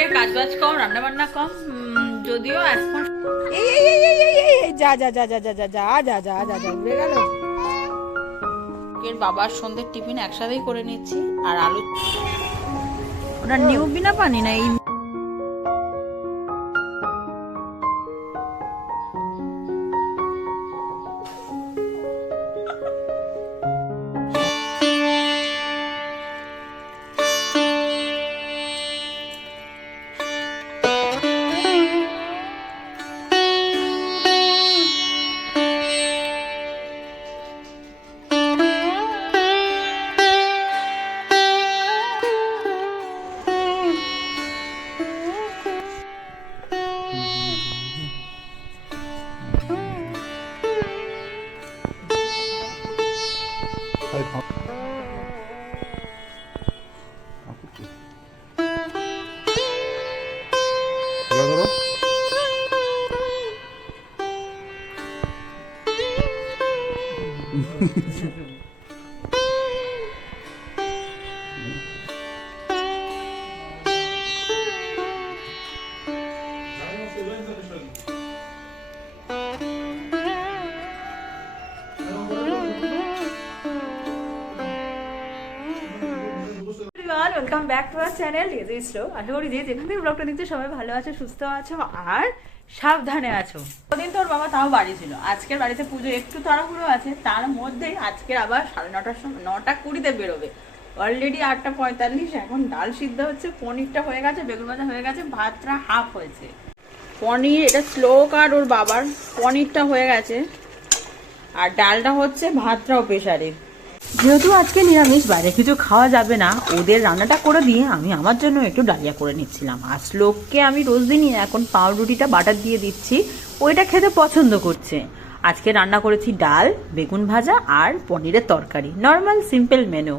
আজকে কাজ বাজ কম রান্না বান্না কম যদিও এখন এই যা যা যা যা যা যা যা যা যা যা যা উড়ে গেল। এর বাবার সন্ধ্যের টিফিন একসাথেই করে নিচ্ছি আর আলু ওটা নিউ বিনা পানি না এই open. Welcome back to our channel lazy slow আশা করি যে যেখান থেকে ব্লগটা দেখছ, সবাই ভালো আছো, সুস্থ আছো, আর সাবধানে আছো। ওদিন তোর বাবা তাও বাড়ি ছিল। আজকের বাড়িতে পুজো একটু তাড়াহুড়ো আছে, তার মধ্যেই আজকের আবার সাড়ে নটার সময় নটা কুড়িতে বেরোবে। অলরেডি আটটা পঁয়তাল্লিশ, এখন ডাল সিদ্ধ হচ্ছে, পনিরটা হয়ে গেছে, বেগুন ভাজা হয়ে গেছে, ভাতটা হাফ হয়েছে। পনির, এটা স্লো কার ওর বাবার, পনিরটা হয়ে গেছে। আর ডালটা হচ্ছে ভাতটাও প্রেশারে যেহেতু আজকে নিরামিষ, বাইরে কিছু খাওয়া যাবে না, ওদের রান্নাটা করে দিয়ে আমি আমার জন্য একটু ডালিয়া করে নিচ্ছিলাম। আর শ্লোককে আমি রোজ দিনই এখন পাউরুটিটা বাটার দিয়ে দিচ্ছি ওইটা খেতে পছন্দ করছে। আজকে রান্না করেছি ডাল, বেগুন ভাজা আর পনিরের তরকারি। Normal, simple menu.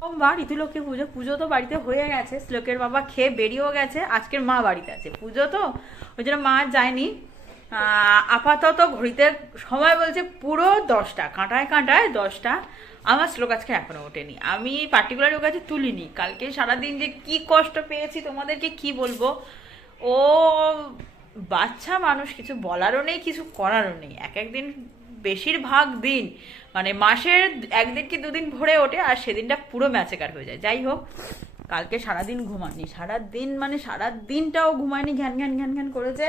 সোমবার ঋতুলক্ষ্মী পুজো। পুজো তো বাড়িতে হয়ে গেছে। শ্লোকের বাবা খেয়ে বেরিয়েও গেছে। আজকের মা বাড়িতে আছে। পুজো তো? ওই জন্য মা যায়নি। আপাতত ঘড়িতে সময় বলছে পুরো দশটা, কাঁটায় কাঁটায় দশটা। আমার শ্লোক আজকে এখনও ওঠেনি। আমি পার্টিকুলার ওর কাছে তুলিনি। কালকে সারাদিন যে কি কষ্ট পেয়েছি, তোমাদেরকে কি বলব? ও বাচ্চা মানুষ, কিছু বলারও নেই, কিছু করারও নেই। এক একদিন বেশিরভাগ দিন মানে মাসের একদিন কি দুদিন ভরে ওঠে, আর সেদিনটা পুরো ম্যাচেকার হয়ে যায়। যাই হোক, কালকে সারাদিন ঘুমায়নি। সারাদিন মানে সারা দিনটাও ঘুমায়নি, ঘ্যান ঘ্যান ঘ্যান ঘ্যান করেছে।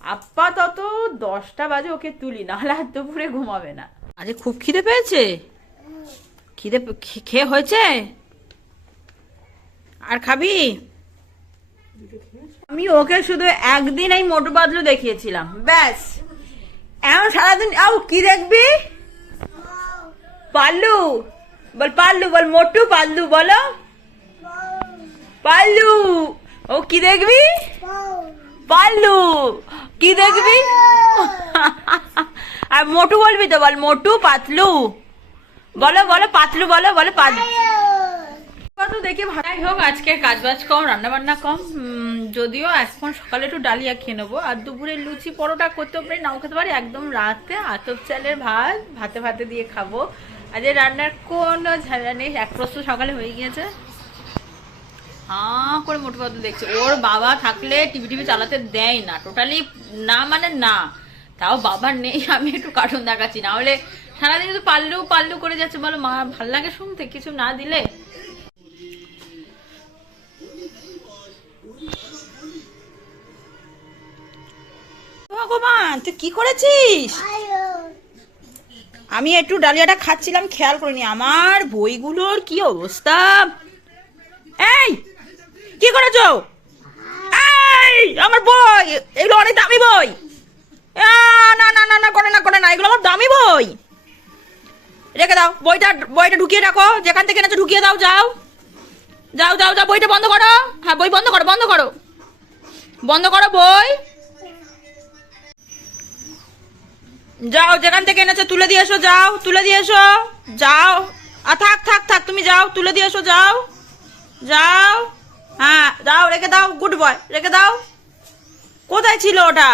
আপাতত দশটা বাজে ওকে তুলি নাহলে আর দুপুরে ঘুমাবে না। আজ খুব খিদে পেয়েছে? খিদে খে- খেয়ে হয়েছে? আর খাবি? আমি ওকে শুধু একদিন এই মোটু বাদলু দেখিয়েছিলাম ব্যাস। এমন সারাদিন আও কি দেখবি? পাল্লু। বল পাল্লু বল মোটু পাল্লু বলো। পাল্লু। ও কি দেখবি? পাল্লু। কি দেখবি? আর মোটু বলবি তো বল মোটু পাতলু। বলো বলো পাতলু বলো বলো পাতলু তো দেখি ভাই হোক আজকে কাজ বাজ কম রান্না বান্না কম যদিও এখন সকালে একটু ডালিয়া খেয়ে নেব। আর দুপুরে লুচি পরোটা করতেও পারি নাও খেতে পারি। একদম রাতে আতপ চালের ভাত ভাতে ভাতে দিয়ে খাব। আজ রান্নার কোনো ঝামেলা নেই। এক প্রস্তুত সকালে হয়ে গিয়েছে। হাঁ করে মোটু পাতলু দেখছে। ওর বাবা থাকলে টিভি টিভি চালাতে দেয় না টোটালি না মানে না। তাও বাবার নেই, আমি একটু কার্টুন দেখাচ্ছি। না হলে সারাদিন শুধু পাল্লু পাল্লু করে যাচ্ছে বলো মা, ভালো লাগে শুনতে? কিছু না দিলে? ভগবান, তুই কি করেছিস? আমি একটু ডালিয়াটা খাচ্ছিলাম, খেয়াল করিনি। আমার বইগুলোর কি অবস্থা? এই! কি করেছ? এই, আমার বই। এগুলো অনেক দামি বই। না না না না, করে না করে না। এগুলো আমার দামি বই। রেখে দাও। বইটা বইটা ঢুকিয়ে রাখো। যেখান থেকে এনেছো ঢুকিয়ে দাও, যাও। যাও যাও যাও, বইটা বন্ধ করো। হ্যাঁ বই বন্ধ করো বন্ধ করো। বন্ধ করো বই। যাও, যেখান থেকে এনেছো তুলে দিয়ে এসো, যাও, তুলে দিয়ে এসো। যাও। আ, থাক থাক থাক, তুমি যাও, তুলে দিয়ে এসো, যাও। যাও। হ্যাঁ যাও রেখে দাও গুড বয় রেখে দাও কোথায় ছিল ওটা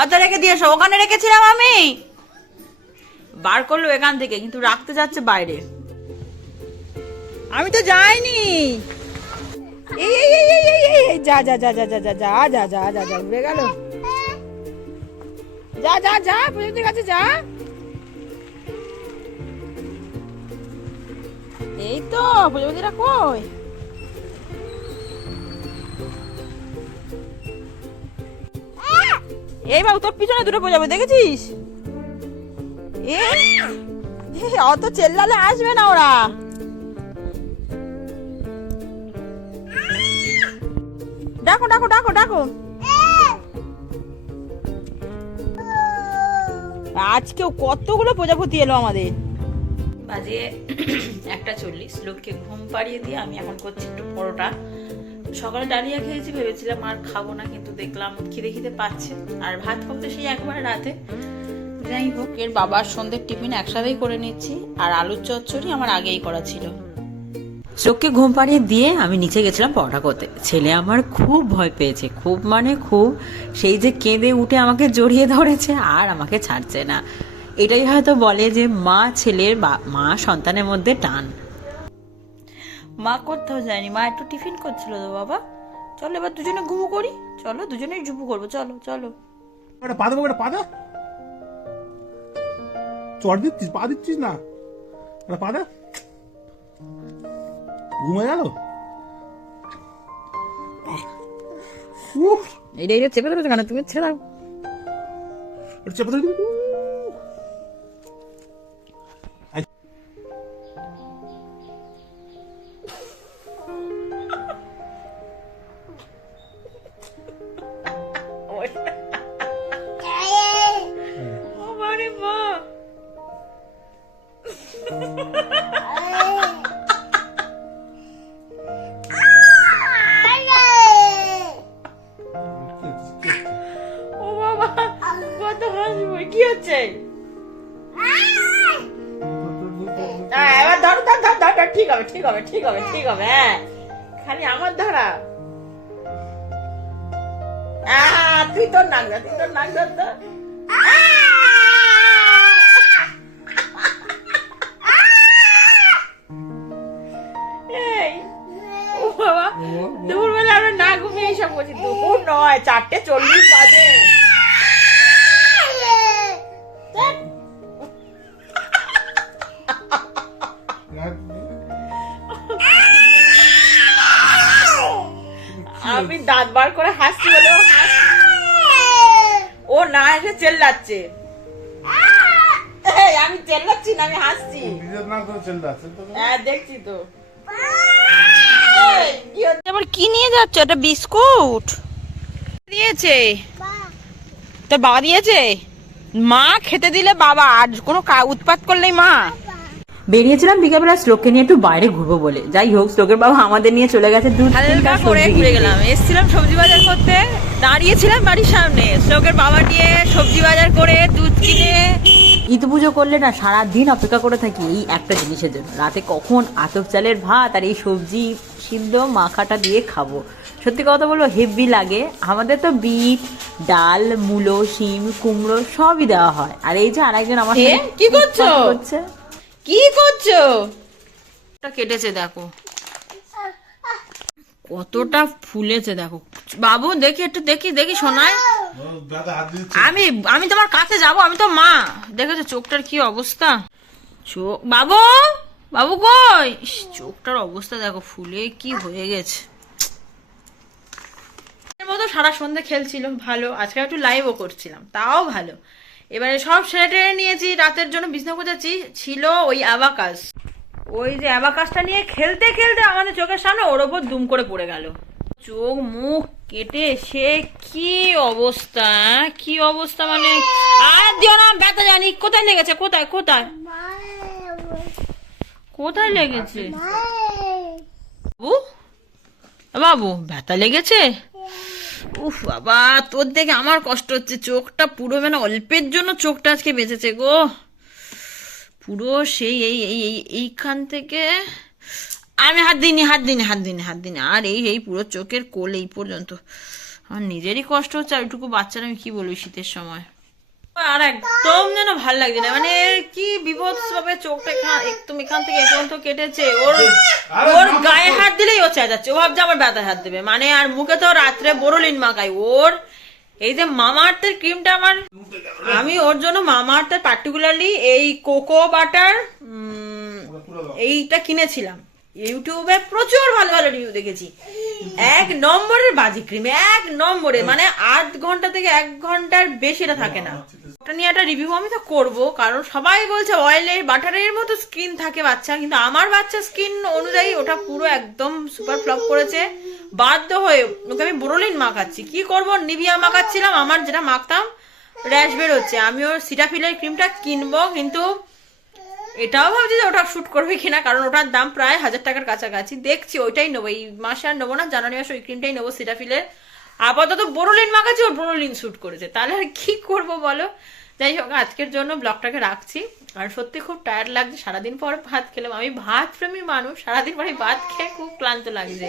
আচ্ছা রেখে দিয়ে এসো ওখানে রেখেছিলাম আমি বার করল এখান থেকে কিন্তু রাখতে যাচ্ছে বাইরে আমি তো যাইনি যা যা যা যা যা যা যা যা যা যা যা উড়ে গেল যা যা যা প্রজাপতির কাছে যা তো প্রজাপতিরা কই এই বাবু তোর পিছনে দুটো প্রজাপতি দেখেছিস? অত চেল্লালে আসবে না ওরা। ডাকো ডাকো ডাকো ডাকো। আজকেও কতগুলো প্রজাপতি এলো আমাদের? বাজে একটা চল্লিশ। লোককে ঘুম পাড়িয়ে দিয়ে আমি এখন করছি একটু পরোটা। সকালে ডালিয়া খেয়েছি, ভেবেছিলাম আর খাব না, কিন্তু দেখলাম খিদে খিদে পাচ্ছে। আর ভাত খাব সেই একবার রাতে। যাই হোক, এর বাবার সন্ধ্যের টিফিন একসাথেই করে নিচ্ছি, আর আলুর চচ্চড়ি আমার আগেই করা ছিল। চোখকে ঘুম পাড়িয়ে দিয়ে আমি নিচে গেছিলাম পড়া করতে। ছেলে আমার খুব ভয় পেয়েছে, খুব মানে খুব। সেই যে কেঁদে উঠে আমাকে জড়িয়ে ধরেছে, আর আমাকে ছাড়ছে না। এটাই হয়তো বলে যে মা ছেলের বা মা সন্তানের মধ্যে টান। মা কোথাও যায়নি মা একটু টিফিন করছিল তো বাবা। চলো এবার দুজনে ঘুমু করি। চলো দুজনেই ঝুপু করব চলো চলো। একটা পা দেবো একটা পা দে। চট দিচ্ছিস পা দিচ্ছিস না। একটা পা দে। ঘুমে গেল? এটা এটা চেপে ধরেছো কেন? তুমি ছেড়ে দাও। চেপে ধরে ঠিক হবে ঠিক হবে ঠিক হবে হ্যাঁ। খালি আমার ধরা। তুই তোর নাক ধর তুই তোর নাক ধর তো। এই, দুপুরবেলা আমরা না ঘুমিয়ে এইসব করছি দুপুর নয় চারটে চল্লিশ বাজে। দাঁত বার করে হাসছি বলে ও না এসে চেল্লাচ্ছে। এই, আমি চেল্লাচ্ছি না আমি হাসছি। হ্যাঁ দেখছি তো। কি আবার কি নিয়ে যাচ্ছ? এটা বিস্কুট? দিয়েছে। তোর বাবা দিয়েছে? মা খেতে দিলে বাবা আর কোনো কা- উৎপাত করলেই মা। বেরিয়েছিলাম বিকেলবেলা শ্লোককে নিয়ে একটু বাইরে ঘুরবো বলে। যাই হোক শ্লোকের বাবা আমাদের নিয়ে চলে গেছে দু হালকা করে ঘুরে গেলাম। এসছিলাম সবজি বাজার করতে দাঁড়িয়েছিলাম বাড়ির সামনে। শ্লোকের বাবা নিয়ে সবজি বাজার করে দুধ কিনে ঈদ পুজো করলে না সারা দিন অপেক্ষা করে থাকি এই একটা জিনিসের জন্য। রাতে কখন আতপ চালের ভাত আর এই সবজি সিদ্ধ মাখাটা দিয়ে খাব। সত্যি কথা বলব হেভি লাগে। আমাদের তো বিট ডাল মূলো শিম কুমড়ো সবই দেওয়া হয়। আর এই যে আরেকজন আমার কি করছ? কি করছ? কেটেছে, দেখো। কতটা ফুলেছে, দেখো। বাবু, দেখি একটু, দেখি দেখি শোনায় আমি আমি তোমার কাছে যাব, আমি তো মা। দেখেছ চোখটার কি অবস্থা? চোখ বাবু বাবু কই? চোখটার অবস্থা, দেখো, ফুলে কি হয়ে গেছে। মতো সারা সন্ধে খেলছিল, ভালো। আজকে একটু লাইভও করছিলাম, তাও ভালো। এবারে সব সেরে টেরে নিয়েছি, রাতের জন্য বিছনা গোছাচ্ছি, ছিল ওই অ্যাবাকাস। ওই যে অ্যাবাকাসটা নিয়ে খেলতে খেলতে আমাদের চোখের সামনে ওর ওপর দুম করে পড়ে গেল। চোখ, মুখ কেটে, সে কি অবস্থা? কি অবস্থা মানে? আর দিও না, ব্যথা জানি। কোথায় লেগেছে কোথায়? কোথায়? কোথায় লেগেছে? বাবু, ব্যথা লেগেছে? উফ বাবা, তোর দেখে আমার কষ্ট হচ্ছে। চোখটা পুরো মানে অল্পের জন্য চোখটা আজকে বেঁচেছে গো। পুরো সেই, এই এই এই, এইখান থেকে আমি হাত দিইনি হাত দিইনি হাত দিইনি হাত দিইনি। আর এই এই পুরো চোখের কোল এই পর্যন্ত। আমার নিজেরই কষ্ট হচ্ছে, আর ওইটুকু বাচ্চারা আমি কী বলব শীতের সময়। আর একদম যেন ভালো লাগছে না। মানে কি বিভৎস ভাবে চোখটা এখান- একদম এখান থেকে এখন তো কেটেছে। ওর ওর। গায়ে হাত দিলেই ও চেঁচাচ্ছে। ও ভাবছে আমার ব্যথায় হাত দেবে। মানে আর মুখে তো রাত্রে বোরোলিন মাখাই ওর এই যে মামার্থের ক্রিমটা আমার আমি ওর জন্য মামার্থের পার্টিকুলারলি এই কোকো বাটার এইটা কিনেছিলাম। ইউটিউবে প্রচুর ভালো ভালো রিভিউ দেখেছি। এক নম্বরের বাজি ক্রিম এক নম্বরে মানে আধ ঘণ্টা থেকে এক ঘণ্টার বেশি এটা থাকে না। ওটা নিয়ে একটা রিভিউ আমি তো করব, কারণ সবাই বলছে অয়েলের বাটারের মতো স্কিন থাকে বাচ্চা, কিন্তু আমার বাচ্চা স্কিন অনুযায়ী ওটা পুরো একদম সুপার ফ্লপ করেছে। বাধ্য হয়ে ওকে আমি বোরোলিন মাখাচ্ছি। কি করব? নিভিয়া মাখাচ্ছিলাম, আমার যেটা মাখতাম র্যাশ বেরোচ্ছে। আমি ওর সিটাফিলের ক্রিমটা কিনবো, কিন্তু এটাও ভাবছি যে ওটা শুট করবে কিনা, কারণ ওটার দাম প্রায় হাজার টাকার কাছাকাছি। দেখছি, ওইটাই নেব। এই মাসে আর নেব না, জানুয়ারি মাসে ওই ক্রিমটাই নেব সিটাফিলের আপাতত বোরোলিন মাখাচ্ছি, ওর বোরোলিন শ্যুট করেছে। তাহলে আর কি করব বলো? যাই হোক, আজকের জন্য ব্লগটাকে রাখছি। আর সত্যি খুব টায়ার্ড লাগছে, সারাদিন পর ভাত খেলাম। আমি ভাত প্রেমী মানুষ, সারাদিন পরে ভাত খেয়ে খুব ক্লান্ত লাগছে।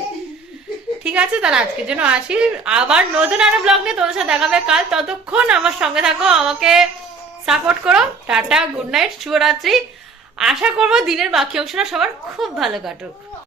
ঠিক আছে, তাহলে আজকের জন্য আসি। আবার নতুন একটা ব্লগ নিয়ে তোমাদের সাথে দেখাবে কাল। ততক্ষণ আমার সঙ্গে থাকো, আমাকে সাপোর্ট করো। টাটা গুড নাইট শুভরাত্রি। আশা করব দিনের বাকি অংশটা সবার খুব ভালো কাটুক।